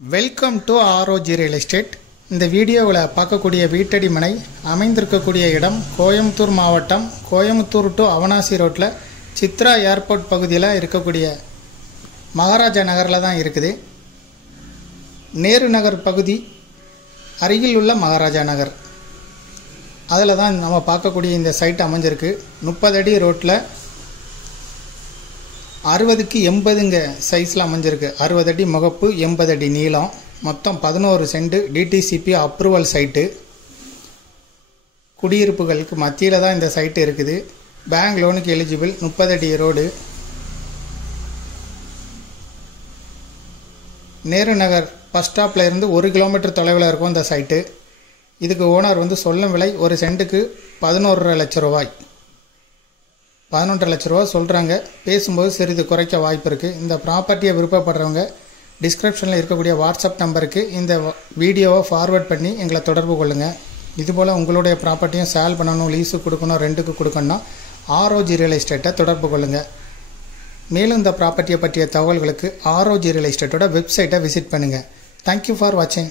Welcome to ROG real estate. இந்த வீடியோவில் பார்க்கக்கூடிய வீட்டடி மனை அமைந்திருக்கக்கூடிய இடம் கோயம்புத்தூர் மாவட்டம், கோயம்புத்தூர் டு அவனாசி ரோட்டில் சித்ரா ஏர்போர்ட் பகுதியில் இருக்கக்கூடிய மகாராஜா நகரில் தான் இருக்குது. நேரு நகர் பகுதி அருகில் உள்ள மகாராஜா நகர், அதில் தான் நம்ம பார்க்கக்கூடிய இந்த சைட் அமைஞ்சிருக்கு. 30 அடி ரோட்டில் 60க்கு 80ங்க சைஸில் அமைஞ்சிருக்கு. 60 அடி முகப்பு, 80 அடி நீளம், மொத்தம் 11 சென்ட். DTCP approval site. குடியிருப்புகளுக்கு மத்தியில் தான் இந்த சைட்டு இருக்குது. பேங்க் லோனுக்கு எலிஜிபிள். 30 அடி ரோடு. நேரு நகர் பஸ் ஸ்டாப்பில் இருந்து 1 கிலோமீட்டர் தொலைவில் இருக்கும் இந்த சைட்டு. இதுக்கு ஓனர் சொல்லும் விலை ஒரு சென்ட்டுக்கு 11.5 லட்சம் ரூபாய். 11.5 லட்ச ரூபா சொல்கிறாங்க. பேசும்போது சிறிது குறைக்க வாய்ப்பு இருக்குது. இந்த ப்ராப்பர்ட்டியை விருப்பப்படுறவங்க டிஸ்கிரிப்ஷனில் இருக்கக்கூடிய வாட்ஸ்அப் நம்பருக்கு இந்த வீடியோவை ஃபார்வேர்ட் பண்ணி எங்களை தொடர்பு கொள்ளுங்கள். இதுபோல் உங்களுடைய ப்ராப்பர்ட்டியும் சேல் பண்ணணும், லீஸு கொடுக்கணும், ரெண்டுக்கு கொடுக்கணும்னா ROG ரியல் எஸ்டேட்டை தொடர்பு கொள்ளுங்கள். மேலும் இந்த ப்ராப்பர்ட்டியை பற்றிய தகவல்களுக்கு ROG ரியல் எஸ்டேட்டோட வெப்சைட்டை விசிட் பண்ணுங்கள். தேங்க்யூ ஃபார் வாட்சிங்.